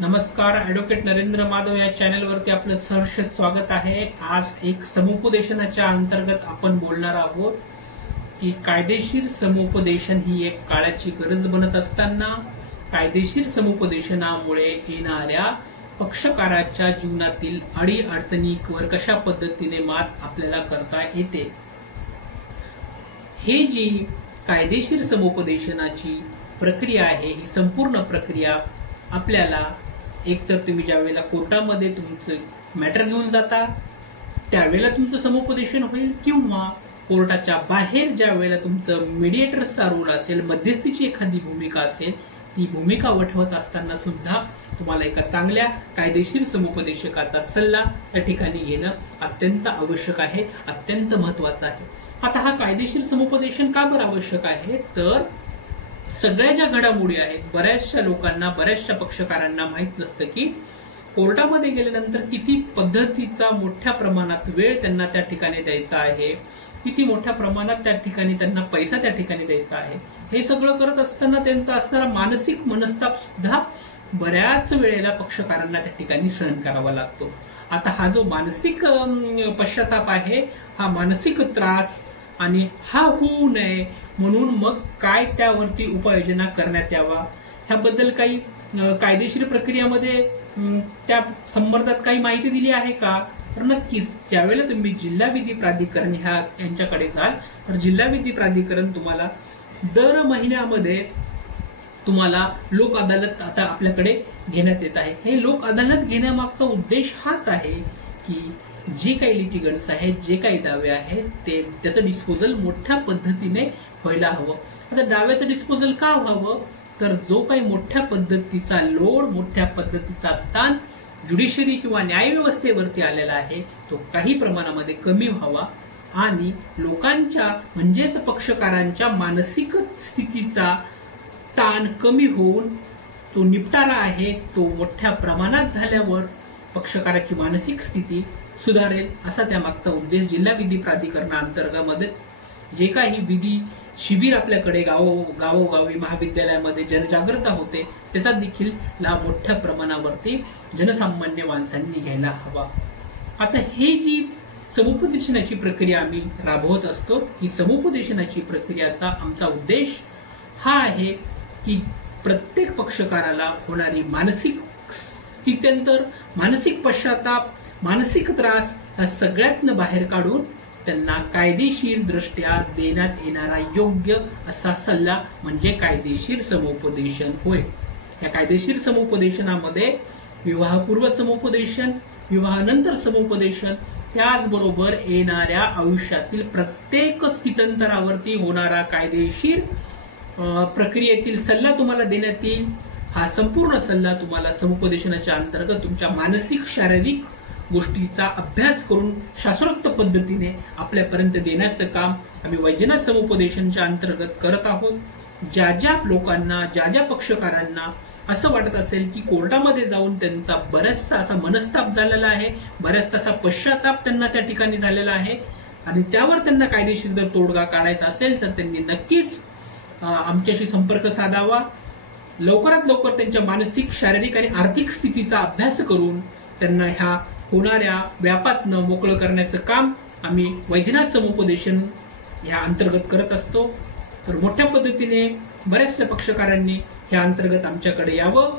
नमस्कार, ॲडव्होकेट नरेंद्र माधव या चॅनलवरती आपलं सहर्ष स्वागत आहे। आज एक समुपदेशनाच्या अंतर्गत आपण बोलणार आहोत की कायदेशीर समुपदेशन ही एक काळाची गरज बनत असताना कायदेशीर समुपदेशनामुळे येणाऱ्या पक्षकाराच्या जीवनातील अडीअडचणींवर कशा पद्धतीने मात आपल्याला करता येते। हे जी कायदेशीर समुपदेशनाची प्रक्रिया आहे ही संपूर्ण प्रक्रिया आपल्याला एकतर तुम्ही ज्या वेळेला कोर्टामध्ये तुमचं मॅटर घेऊन जाता त्यावेळेला तुमचं समुपदेशन होईल, किंवा कोर्टाच्या बाहेर ज्या वेळेला तुमचं मीडिएटर्सचा रोल असेल, मध्यस्थीची एखादी भूमिका असेल, ती भूमिका वठवत असताना सुद्धा तुम्हाला एका चांगल्या कायदेशीर समुपदेशकाचा सल्ला त्या ठिकाणी घेणं अत्यंत आवश्यक आहे, अत्यंत महत्वाचं आहे। आता हा कायदेशीर समुपदेशन का बरं आवश्यक आहे, तर सगळ्या ज्या घडामोडी आहेत बऱ्याचशा लोकांना, बऱ्याचशा पक्षकारांना माहित नसतं की कोर्टामध्ये गेल्यानंतर किती पद्धतीचा मोठ्या प्रमाणात वेळ त्यांना त्या ठिकाणी द्यायचा आहे, किती मोठ्या प्रमाणात त्या ठिकाणी त्यांना पैसा त्या ठिकाणी द्यायचा आहे। हे सगळं करत असताना त्यांचा असणारा मानसिक मनस्ताप सुद्धा बऱ्याच वेळेला पक्षकारांना त्या ठिकाणी सहन करावा लागतो। आता हा जो मानसिक पश्चाताप आहे, हा मानसिक त्रास आणि हा होऊ नये म्हणून मग काय त्यावरती उपाययोजना करण्यात यावा, ह्याबद्दल काही कायदेशीर प्रक्रियामध्ये त्या संदर्भात काही माहिती दिली आहे का? तर नक्कीच ज्यावेळेला तुम्ही जिल्हा विधी प्राधिकरण यांच्याकडे जाल तर जिल्हा विधी प्राधिकरण तुम्हाला दर महिन्यामध्ये तुम्हाला लोक अदालत आता आपल्याकडे घेण्यात येत आहे। हे लोक अदालत घेण्यामागचा उद्देश हाच आहे की जे काही लिटिगंट्स आहेत, जे काही दावे आहेत, त्याचं डिस्पोजल मोठ्या पद्धतीने व्हायला हवं। आता दाव्याचं डिस्पोजल का व्हावं, तर जो काही मोठ्या पद्धतीचा लोड, मोठ्या पद्धतीचा ताण ज्युडिशरी किंवा न्यायव्यवस्थेवरती आलेला आहे तो काही प्रमाणामध्ये कमी व्हावा आणि लोकांच्या म्हणजेच पक्षकारांच्या मानसिक स्थितीचा ताण कमी होऊन तो निपटारा आहे तो मोठ्या प्रमाणात झाल्यावर पक्षकाराची मानसिक स्थिती सुधारेल, असा त्यामागचा उद्देश जिल्हा विधी प्राधिकरणाअंतर्गत जे काही विधी शिबिर आपल्याकडे गावोगावी महाविद्यालयामध्ये जनजागृती होते त्याचा देखील लाभ मोठ्या प्रमाणावरती जनसामान्य माणसांनी घ्यायला हवा। आता हे जी समुपदेशनाची प्रक्रिया आम्ही राबवत असतो, ही समुपदेशनाची प्रक्रियाचा आमचा उद्देश हा आहे की प्रत्येक पक्षकाराला होणारी मानसिक स्थित्यंतर, मानसिक पश्चाताप, मानसिक त्रास या सगळ्यातनं बाहेर काढून त्यांना कायदेशीर दृष्ट्या देण्यात येणारा योग्य असा सल्ला म्हणजे कायदेशीर समुपदेशन होय। या कायदेशीर समुपदेशनामध्ये विवाहपूर्व समुपदेशन, विवाहानंतर समुपदेशन, त्याचबरोबर येणाऱ्या आयुष्यातील प्रत्येक स्थित्यंतरावरती होणारा कायदेशीर प्रक्रियेतील सल्ला तुम्हाला देण्यात येईल। हा संपूर्ण सल्ला तुम्हाला समुपदेशनाच्या अंतर्गत तुमच्या मानसिक, शारीरिक गोष्टीचा अभ्यास करून शास्त्रोक्त पद्धतीने आपल्यापर्यंत देण्याचं काम आम्ही वैजनाथ समुपदेशनच्या अंतर्गत करत आहोत। ज्या ज्या लोकांना, ज्या ज्या पक्षकारांना असं वाटत असेल की कोर्टामध्ये जाऊन त्यांचा बराचसा असा मनस्ताप झालेला आहे, बराचसा असा पश्चाताप त्यांना त्या ठिकाणी झालेला आहे आणि त्यावर त्यांना कायदेशीर जर तोडगा काढायचा असेल तर त्यांनी नक्कीच आमच्याशी संपर्क साधावा। लवकरात लवकर त्यांच्या मानसिक, शारीरिक आणि आर्थिक स्थितीचा अभ्यास करून त्यांना ह्या होणाऱ्या व्यापातनं मोकळं करण्याचं काम आम्ही वैद्यनाथ समुपदेशन या अंतर्गत करत असतो। तर मोठ्या पद्धतीने बऱ्याचशा पक्षकारांनी ह्या अंतर्गत आमच्याकडे यावं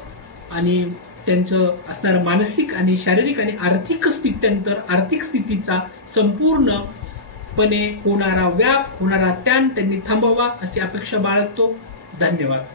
आणि त्यांचं असणारं मानसिक आणि शारीरिक आणि आर्थिक स्थित्यंतर, आर्थिक स्थितीचा संपूर्णपणे होणारा व्याप, होणारा ताण त्यांनी थांबवावा अशी अपेक्षा बाळगतो। धन्यवाद।